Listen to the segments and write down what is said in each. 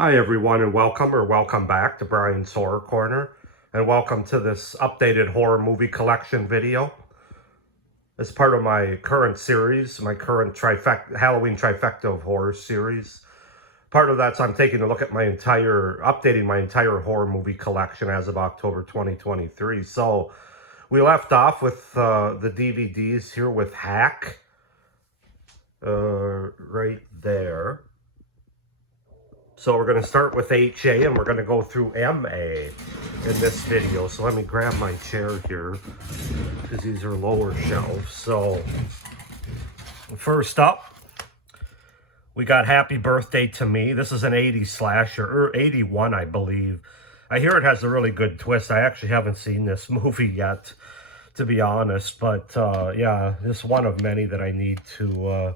Hi everyone, and welcome back to Brian's Horror Corner, and welcome to this updated horror movie collection video. As part of my current series, my current Halloween trifecta of horror series. Part of that, so I'm taking a look at updating my entire horror movie collection as of October 2023. So we left off with the DVDs here with Hack, right there. So we're going to start with HA and we're going to go through MA in this video. So let me grab my chair here because these are lower shelves. So first up, we got Happy Birthday to Me. This is an 80s slasher, or 81, I believe. I hear it has a really good twist. I actually haven't seen this movie yet, to be honest. But yeah, this is one of many that I need to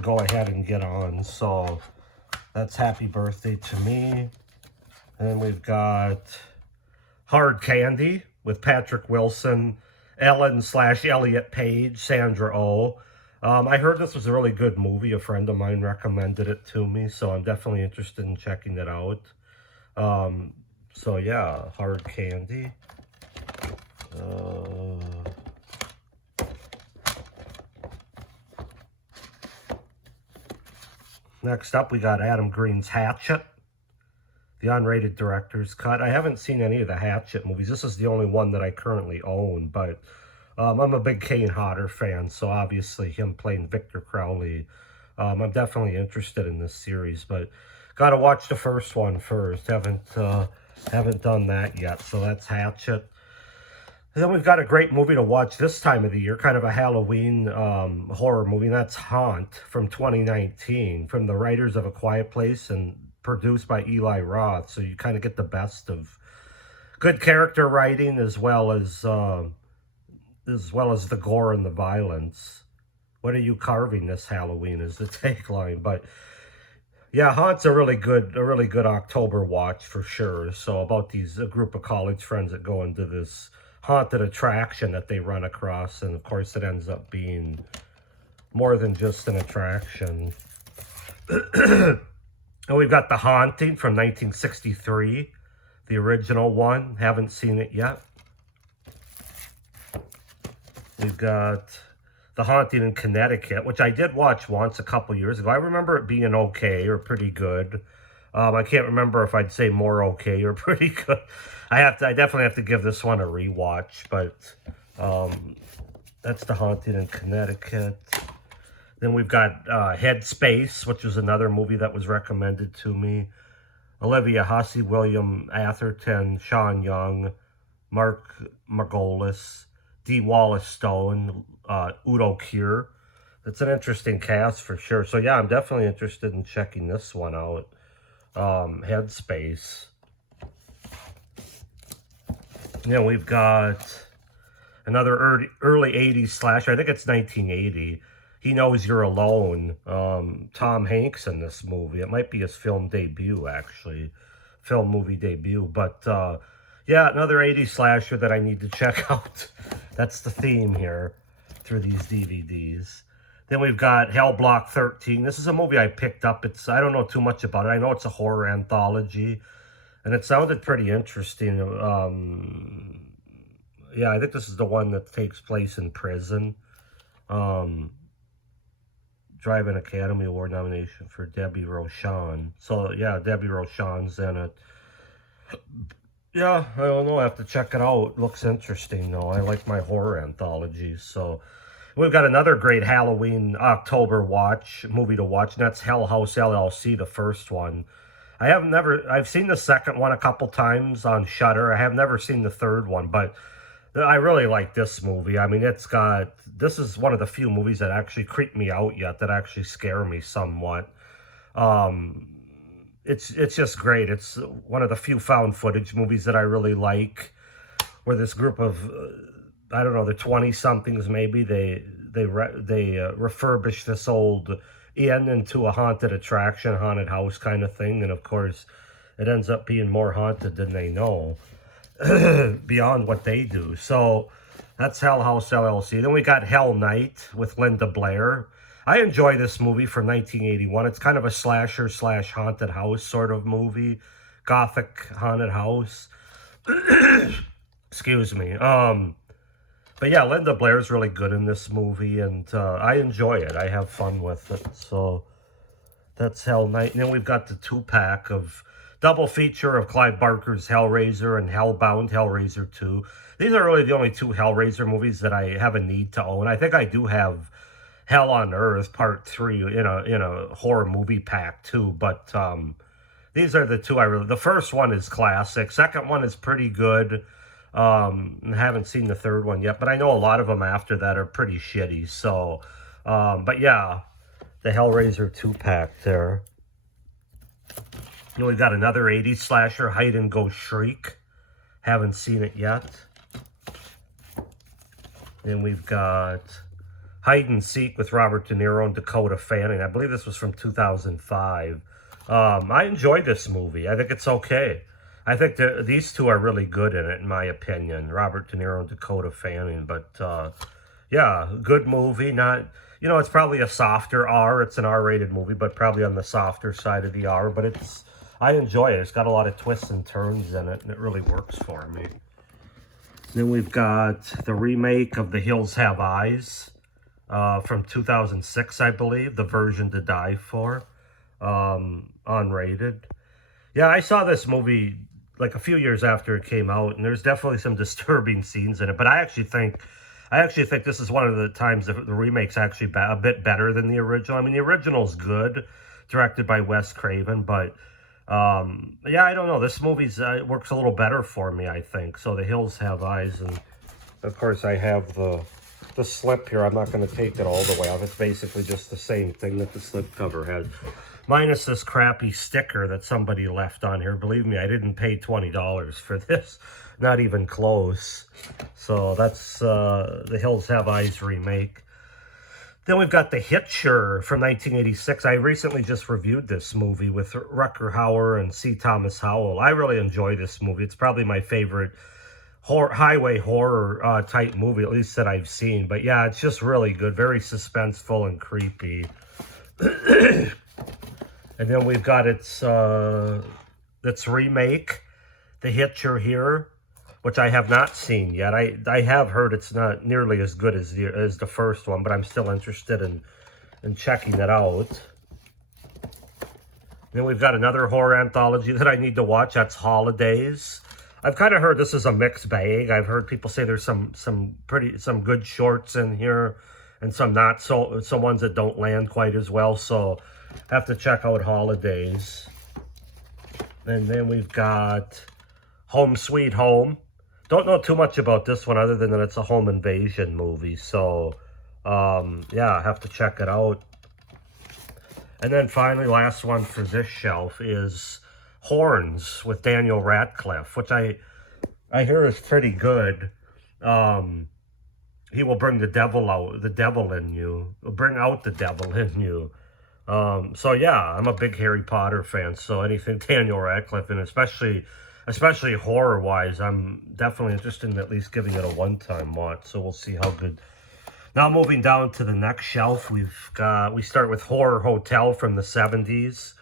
go ahead and get on. So that's Happy Birthday to Me. And we've got Hard Candy with Patrick Wilson, Ellen/Elliot Page, Sandra Oh. I heard this was a really good movie. A friend of mine recommended it to me, so I'm definitely interested in checking it out. So yeah, Hard Candy. Next up, we got Adam Green's Hatchet, the unrated director's cut. I haven't seen any of the Hatchet movies. This is the only one that I currently own, but I'm a big Kane Hodder fan, so obviously him playing Victor Crowley, I'm definitely interested in this series, but got to watch the first one first. Haven't done that yet, so that's Hatchet. And then we've got a great movie to watch this time of the year, kind of a Halloween horror movie, and that's Haunt from 2019, from the writers of A Quiet Place and produced by Eli Roth. So you kind of get the best of good character writing as well as the gore and the violence. What are you carving this Halloween is the tagline. But yeah, Haunt's a really good October watch for sure. So about a group of college friends that go into this haunted attraction that they run across, and of course it ends up being more than just an attraction. And we've got The Haunting from 1963, the original one. Haven't seen it yet. We've got The Haunting in Connecticut, which I did watch once a couple years ago. I remember it being okay or pretty good. I can't remember if I'd say more okay or pretty good. I definitely have to give this one a rewatch, but that's The Haunting in Connecticut. Then we've got Headspace, which was another movie that was recommended to me. Olivia Hussey, William Atherton, Sean Young, Mark Margolis, D. Wallace Stone, Udo Kier. It's an interesting cast for sure. So yeah, I'm definitely interested in checking this one out. Headspace. Yeah, we've got another early 80s slasher. I think it's 1980. He Knows You're Alone. Tom Hanks in this movie. It might be his film debut, actually. Film movie debut. But, yeah, another 80s slasher that I need to check out. That's the theme here through these DVDs. Then we've got Hell Block 13. This is a movie I picked up. I don't know too much about it. I know it's a horror anthology, and it sounded pretty interesting. Yeah, I think this is the one that takes place in prison. Drive-In Academy Award nomination for Debbie Rochon. So, yeah, Debbie Rochon's in it. Yeah, I don't know. I have to check it out. It looks interesting, though. I like my horror anthologies, so... We've got another great Halloween October movie to watch, and that's Hell House LLC, the first one. I've seen the second one a couple times on Shudder. I have never seen the third one, but I really like this movie. I mean, this is one of the few movies that actually creep me out yet, that actually scare me somewhat. It's just great. It's one of the few found footage movies that I really like, where this group of... I don't know, the 20-somethings maybe, they refurbish this old inn into a haunted attraction, haunted house kind of thing, and of course, it ends up being more haunted than they know, beyond what they do. So, that's Hell House LLC. Then we got Hell Night with Linda Blair. I enjoy this movie from 1981. It's kind of a slasher slash haunted house sort of movie, gothic haunted house. Excuse me. But yeah, Linda Blair's really good in this movie, and I enjoy it. I have fun with it. So that's Hell Night. And then we've got the 2-pack of double feature of Clive Barker's Hellraiser and Hellbound, Hellraiser 2. These are really the only 2 Hellraiser movies that I have a need to own. I think I do have Hell on Earth Part 3 in a horror movie pack too, but these are the 2 I really... The first one is classic. Second one is pretty good. I haven't seen the third one yet, but I know a lot of them after that are pretty shitty. So, but yeah, the Hellraiser 2-pack there. And we've got another 80s slasher, Hide and Go Shriek. Haven't seen it yet. Then we've got Hide and Seek with Robert De Niro and Dakota Fanning. I believe this was from 2005. I enjoyed this movie. I think it's okay. I think these 2 are really good in it, in my opinion. Robert De Niro and Dakota Fanning. But, yeah, good movie. Not, it's probably a softer R. It's an R-rated movie, but probably on the softer side of the R. But I enjoy it. It's got a lot of twists and turns in it, and it really works for me. Then we've got the remake of The Hills Have Eyes from 2006, I believe. The version to die for. Unrated. Yeah, I saw this movie like a few years after it came out, and there's definitely some disturbing scenes in it. But I actually think this is one of the times that the remake's actually a bit better than the original. I mean, the original's good, directed by Wes Craven, but yeah, I don't know. This movie's works a little better for me, I think. So The Hills Have Eyes, and of course I have the slip here. I'm not going to take it all the way off. It's basically just the same thing that the slip cover has. Minus this crappy sticker that somebody left on here. Believe me, I didn't pay $20 for this. Not even close. So that's The Hills Have Eyes remake. Then we've got The Hitcher from 1986. I recently just reviewed this movie with Rutger Hauer and C. Thomas Howell. I really enjoy this movie. It's probably my favorite highway horror type movie, at least that I've seen. But yeah, it's just really good. Very suspenseful and creepy. And then we've got its remake, The Hitcher here, which I have not seen yet. I have heard it's not nearly as good as the first one, but I'm still interested in checking it out. Then we've got another horror anthology that I need to watch. That's Holidays. I've kind of heard this is a mixed bag. I've heard people say there's some good shorts in here, and some not so, some ones that don't land quite as well. So have to check out Holidays. And then we've got Home Sweet Home. Don't know too much about this one other than that it's a home invasion movie. So, yeah, I have to check it out. And then finally, last one for this shelf is Horns with Daniel Radcliffe, which I hear is pretty good. He will bring the devil in you. Bring out the devil in you. So yeah, I'm a big Harry Potter fan, so anything Daniel Radcliffe, and especially horror-wise, I'm definitely interested in at least giving it a one-time watch, so we'll see how good. Now moving down to the next shelf, we start with Horror Hotel from the 70s.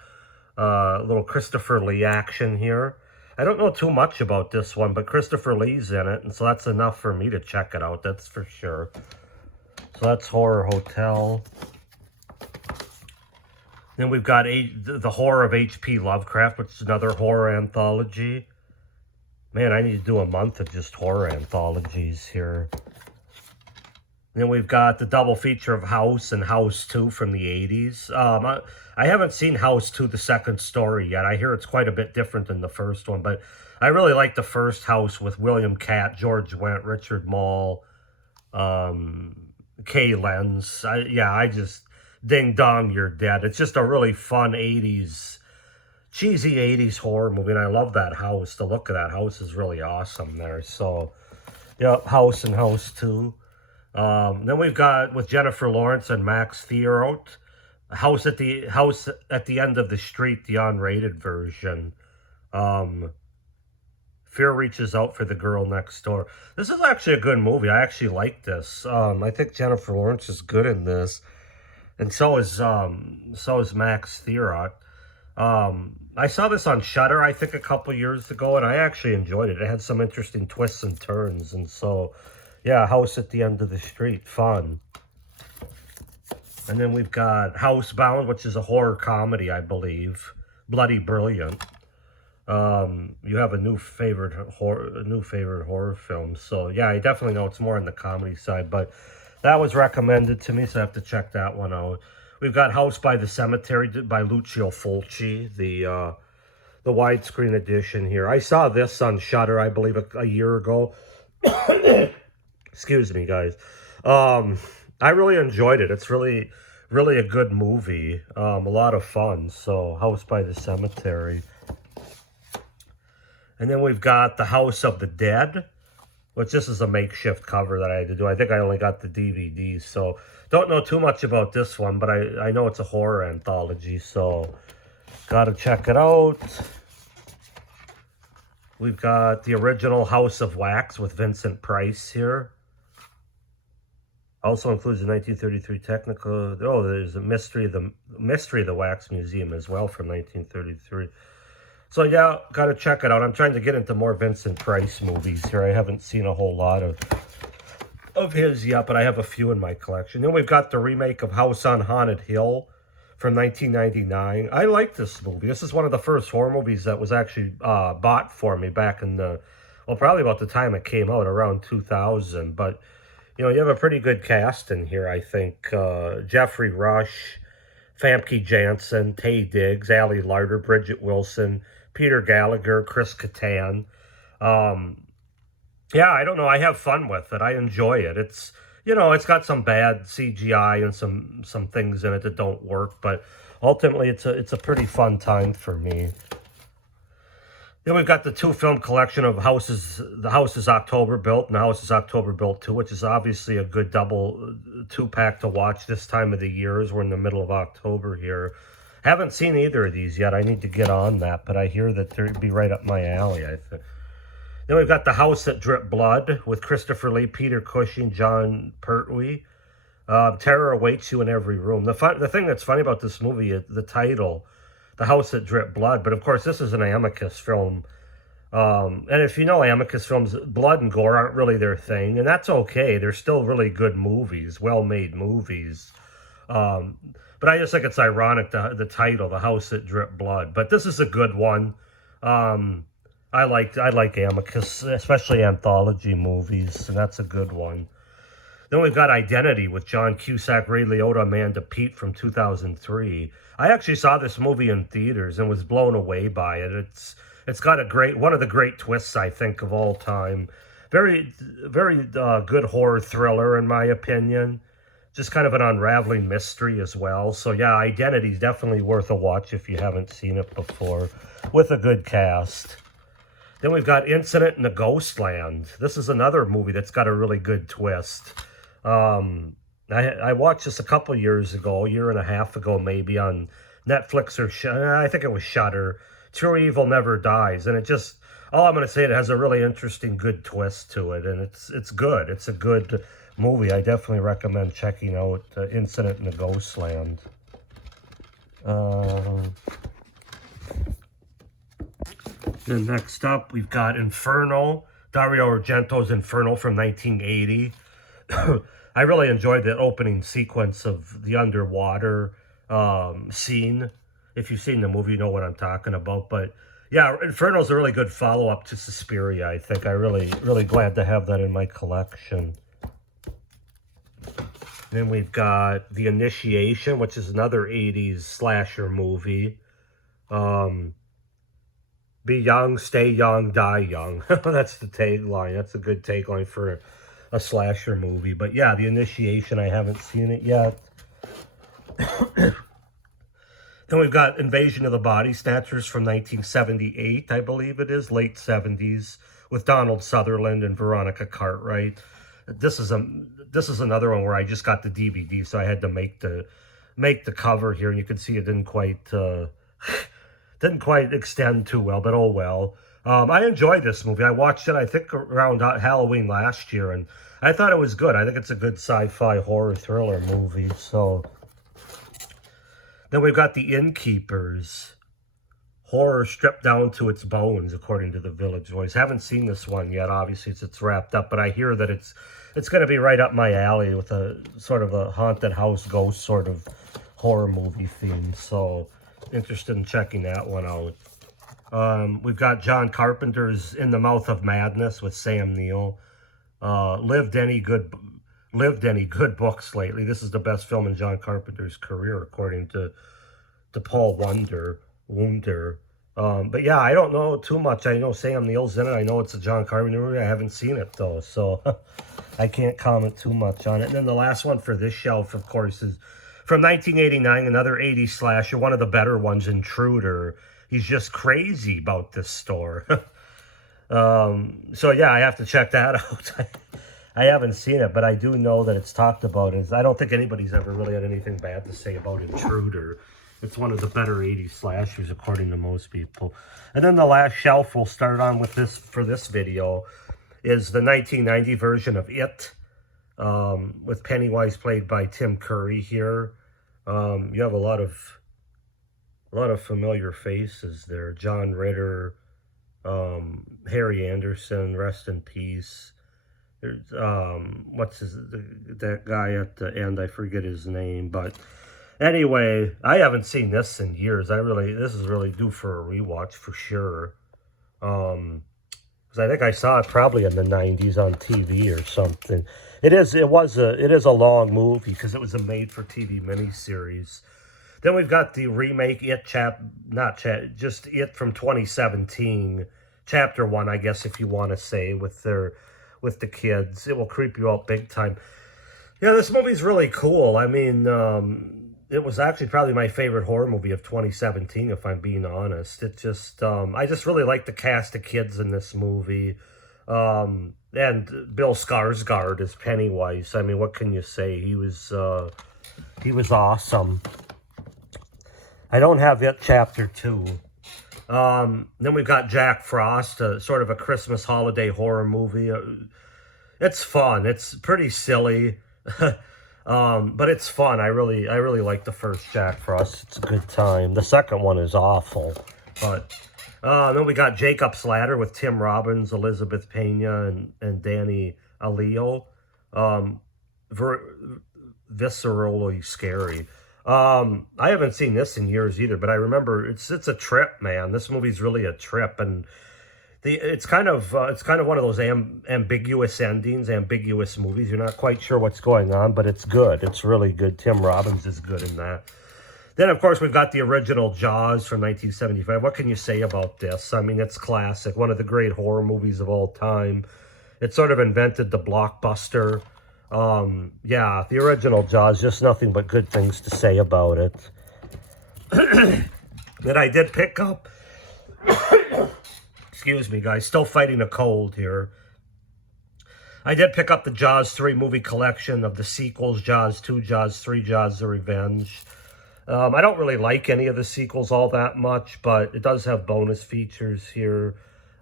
A little Christopher Lee action here. I don't know too much about this one, but Christopher Lee's in it, and so that's enough for me to check it out, that's for sure. So that's Horror Hotel. Then we've got The Horror of H.P. Lovecraft, which is another horror anthology. Man, I need to do a month of just horror anthologies here. Then we've got the double feature of House and House 2 from the 80s. I haven't seen House 2, the second story yet. I hear it's quite a bit different than the first one, but I really like the first House with William Catt, George Wendt, Richard Mall, Kay Lenz. I just... Ding Dong, You're Dead. It's just a really fun 80s, cheesy 80s horror movie, and I love that house. The look of that house is really awesome there. So, yeah, House and House 2. Then we've got, with Jennifer Lawrence and Max Thieriot, House at the End of the Street, the unrated version. Fear Reaches Out for the Girl Next Door. This is actually a good movie. I actually like this. I think Jennifer Lawrence is good in this. and so is Max Theorot. I saw this on Shudder, I think, a couple years ago, and I actually enjoyed it. It had some interesting twists and turns, and so, yeah, House at the End of the Street, fun. And then we've got Housebound, which is a horror comedy, I believe. Bloody brilliant. You have a new favorite horror film. So yeah, I definitely know it's more on the comedy side, but that was recommended to me, so I have to check that one out. We've got House by the Cemetery by Lucio Fulci, the widescreen edition here. I saw this on Shudder, I believe, a year ago. Excuse me, guys. I really enjoyed it. It's really, really a good movie. A lot of fun. So, House by the Cemetery. And then we've got The House of the Dead, which this is a makeshift cover that I had to do. I think I only got the DVD, so don't know too much about this one, but I know it's a horror anthology, so gotta check it out. We've got the original House of Wax with Vincent Price here. Also includes the 1933 technical. Oh, there's a Mystery of the Wax Museum as well from 1933. So yeah, gotta check it out. I'm trying to get into more Vincent Price movies here. I haven't seen a whole lot of his yet, but I have a few in my collection. Then we've got the remake of House on Haunted Hill from 1999. I like this movie. This is one of the first horror movies that was actually bought for me back in the, well, probably about the time it came out, around 2000. But, you know, you have a pretty good cast in here, I think. Jeffrey Rush, Famke Janssen, Taye Diggs, Ali Larter, Bridget Wilson, Peter Gallagher, Chris Kattan. Yeah, I don't know. I have fun with it. I enjoy it. It's, you know, it's got some bad CGI and some things in it that don't work, but ultimately it's a pretty fun time for me. Then we've got the two-film collection of Houses. The House is October Built and The House is October Built 2, which is obviously a good double two-pack to watch this time of the year as we're in the middle of October here. Haven't seen either of these yet. I need to get on that, but I hear that they'd be right up my alley, I think. Then we've got The House That Dripped Blood with Christopher Lee, Peter Cushing, John Pertwee. Terror awaits you in every room. The thing that's funny about this movie is the title, The House That Dripped Blood. But of course, this is an Amicus film. And if you know Amicus films, blood and gore aren't really their thing. And that's okay. They're still really good movies, well-made movies. But I just think it's ironic, the title, The House That Dripped Blood. But this is a good one. I like Amicus, especially anthology movies, and that's a good one. Then we've got Identity with John Cusack, Ray Liotta, Amanda Peet from 2003. I actually saw this movie in theaters and was blown away by it. It's got one of the great twists, I think, of all time. Very, very good horror thriller, in my opinion. Just kind of an unraveling mystery as well. So yeah, Identity is definitely worth a watch if you haven't seen it before, with a good cast. Then we've got Incident in the Ghostland. This is another movie that's got a really good twist. I watched this a couple years ago, a year and a half ago maybe, on Netflix or I think it was Shudder. True Evil Never Dies, and it just, all I'm going to say, it has a really interesting, good twist to it, and it's good. It's a good movie. I definitely recommend checking out Incident in the Ghostland. Then next up, we've got Inferno, Dario Argento's Inferno from 1980. I really enjoyed the opening sequence of the underwater scene. If you've seen the movie, you know what I'm talking about. But yeah, Inferno's a really good follow-up to Suspiria, I think. I'm really glad to have that in my collection. Then we've got The Initiation, which is another 80s slasher movie. Be young, stay young, die young. That's the tagline. That's a good tagline for a slasher movie. But yeah, The Initiation, I haven't seen it yet. Then we've got Invasion of the Body Snatchers from 1978, I believe it is, late 70s, with Donald Sutherland and Veronica Cartwright. This is another one where I just got the DVD, so I had to make the cover here, and you can see it didn't quite extend too well, but oh well. I enjoyed this movie. I watched it, I think, around Halloween last year, and I thought it was good. I think it's a good sci-fi horror thriller movie, so Then we've got The Innkeepers. Horror stripped down to its bones, according to the Village Voice. Haven't seen this one yet. Obviously, it's wrapped up, but I hear that it's going to be right up my alley with a sort of a haunted house ghost sort of horror movie theme. So, interested in checking that one out. We've got John Carpenter's In the Mouth of Madness with Sam Neill. Lived any good books lately. This is the best film in John Carpenter's career, according to Paul Wunder. But yeah, I don't know too much. I know Sam Neill's in it. I know it's a John Carpenter movie. I haven't seen it though, so I can't comment too much on it. And then the last one for this shelf, of course, is from 1989, another 80s slasher, one of the better ones, Intruder. He's just crazy about this store. So yeah, I have to check that out. I haven't seen it, but I do know that it's talked about. I don't think anybody's ever really had anything bad to say about Intruder. It's one of the better 80s slashers, according to most people. And then the last shelf we'll start on with this for this video is the 1990 version of It, with Pennywise played by Tim Curry here. You have a lot of familiar faces there. John Ritter, Harry Anderson, rest in peace. There's that guy at the end, I forget his name, but anyway, I haven't seen this in years. This is really due for a rewatch for sure. Because I think I saw it probably in the 90s on TV or something. It is a long movie because it was a made-for-TV miniseries. Then we've got the remake just It from 2017, Chapter 1, I guess if you want to say, with the kids. It will creep you out big time. Yeah, this movie's really cool. I mean, it was actually probably my favorite horror movie of 2017, if I'm being honest. It just, I just really like the cast of kids in this movie. And Bill Skarsgård as Pennywise. I mean, what can you say? He was awesome. I don't have yet Chapter 2. Then we've got Jack Frost, sort of a Christmas holiday horror movie. It's fun. It's pretty silly. But it's fun. I really like the first Jack Frost. It's a good time. The second one is awful. But then we got Jacob's Ladder with Tim Robbins, Elizabeth Pena, and Danny Aleo. Viscerally scary. I haven't seen this in years either, but I remember it's a trip, man. This movie's really a trip, and it's kind of one of those ambiguous endings, ambiguous movies. You're not quite sure what's going on, but it's good. It's really good. Tim Robbins is good in that. Then, of course, we've got the original Jaws from 1975. What can you say about this? I mean, it's classic. One of the great horror movies of all time. It sort of invented the blockbuster. Yeah, the original Jaws, just nothing but good things to say about it. That I did pick up. Excuse me, guys. Still fighting a cold here. I did pick up the Jaws 3 movie collection of the sequels, Jaws 2, Jaws 3, Jaws the Revenge. I don't really like any of the sequels all that much, but it does have bonus features here.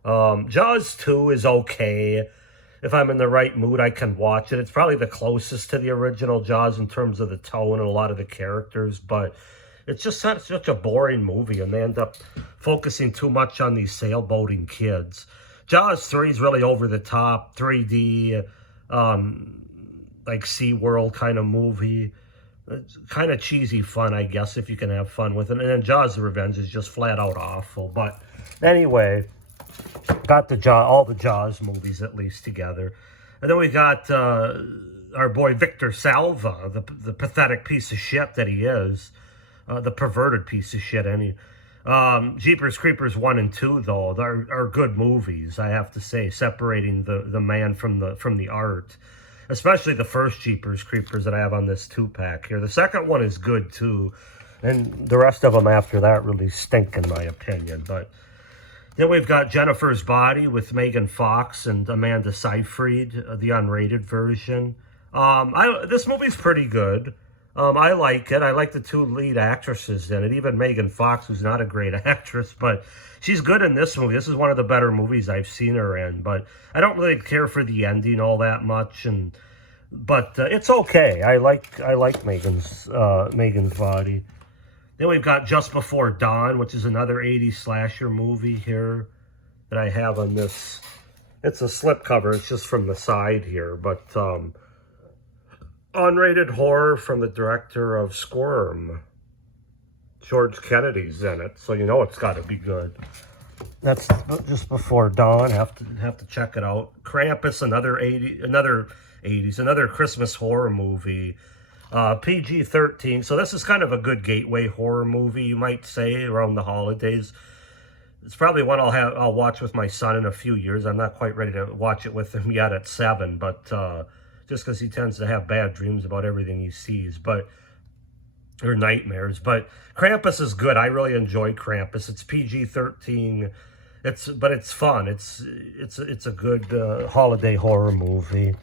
Jaws 2 is okay. If I'm in the right mood, I can watch it. It's probably the closest to the original Jaws in terms of the tone and a lot of the characters, but it's just such a boring movie, and they end up focusing too much on these sailboating kids. Jaws 3 is really over the top, 3D, like SeaWorld kind of movie. It's kind of cheesy fun, I guess, if you can have fun with it. And then Jaws the Revenge is just flat out awful. But anyway, got all the Jaws movies at least together. And then we got our boy Victor Salva, the pathetic piece of shit that he is. The perverted piece of shit, Jeepers Creepers 1 and 2, though, are good movies, I have to say, separating the man from the art. Especially the first Jeepers Creepers that I have on this 2-pack here. The second one is good, too. And the rest of them after that really stink, in my opinion. But then we've got Jennifer's Body with Megan Fox and Amanda Seyfried, the unrated version. This movie's pretty good. I like it. I like the two lead actresses in it. Even Megan Fox, who's not a great actress, but she's good in this movie. This is one of the better movies I've seen her in. But I don't really care for the ending all that much, but it's okay. I like Megan's Body. Then we've got Just Before Dawn, which is another 80s slasher movie here that I have on this. It's a slipcover. It's just from the side here. But unrated horror from the director of Squirm. George Kennedy's in it, so you know it's got to be good. That's Just Before Dawn. Have to check it out. Krampus, another Christmas horror movie. PG-13. So this is kind of a good gateway horror movie, you might say, around the holidays. It's probably one I'll watch with my son in a few years. I'm not quite ready to watch it with him yet at 7, but just because he tends to have bad dreams about everything he sees, or nightmares. But Krampus is good. I really enjoy Krampus. It's PG-13. But it's fun. It's a good holiday horror movie.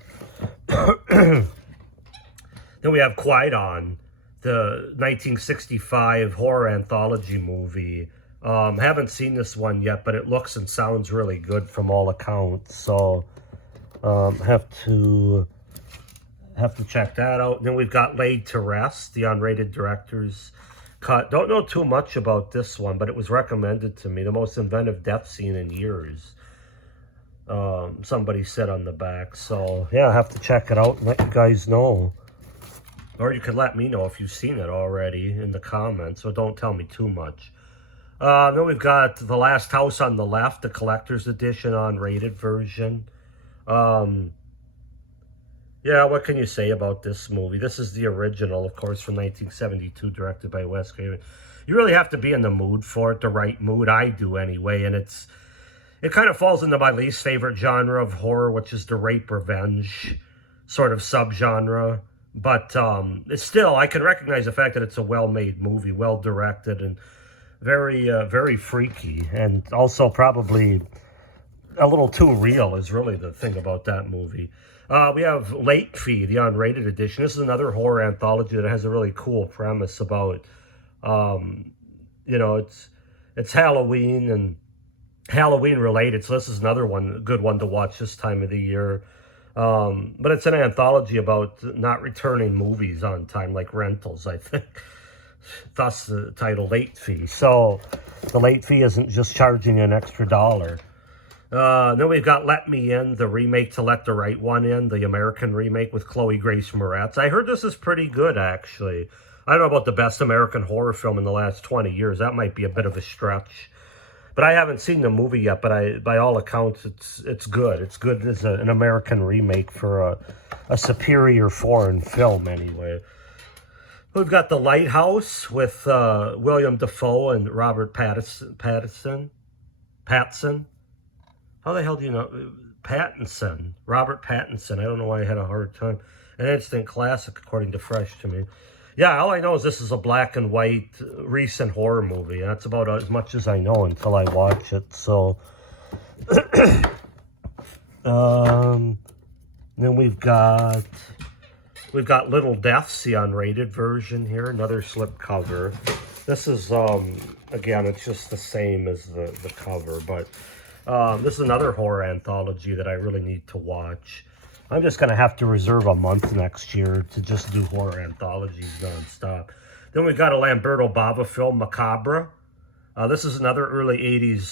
Then we have Quon, the 1965 horror anthology movie. Haven't seen this one yet, but it looks and sounds really good from all accounts. So have to check that out. And then we've got Laid to Rest, the unrated director's cut. Don't know too much about this one, but it was recommended to me. The most inventive death scene in years. Somebody said on the back. So yeah, I have to check it out and let you guys know. Or you could let me know if you've seen it already in the comments, so don't tell me too much. Then we've got The Last House on the Left, the collector's edition unrated version. Yeah, what can you say about this movie? This is the original, of course, from 1972, directed by Wes Craven. You really have to be in the mood for it, the right mood. I do anyway, and it kind of falls into my least favorite genre of horror, which is the rape revenge sort of subgenre. But still, I can recognize the fact that it's a well-made movie, well-directed, and very, very freaky. And also probably a little too real is really the thing about that movie. We have Late Fee, the unrated edition. This is another horror anthology that has a really cool premise about, you know, it's Halloween and Halloween-related. So this is another one, a good one to watch this time of the year. But it's an anthology about not returning movies on time, like rentals, I think. Thus the title Late Fee. So the late fee isn't just charging you an extra $1. Then we've got Let Me In, the remake to Let the Right One In, the American remake with Chloe Grace Moretz. I heard this is pretty good, actually. I don't know about the best American horror film in the last 20 years. That might be a bit of a stretch. But I haven't seen the movie yet, but by all accounts, it's good. It's good as an American remake for a superior foreign film, anyway. We've got The Lighthouse with William Dafoe and Robert Pattinson. How the hell do you know? Pattinson. Robert Pattinson. I don't know why I had a hard time. An instant classic, according to Fresh to me. Yeah, all I know is this is a black and white recent horror movie. That's about as much as I know until I watch it. So, then we've got Little Deaths, the unrated version here. Another slipcover. This is again, it's just the same as the cover, but this is another horror anthology that I really need to watch. I'm just going to have to reserve a month next year to just do horror anthologies nonstop. Then we've got a Lamberto Bava film, Macabre. This is another early 80s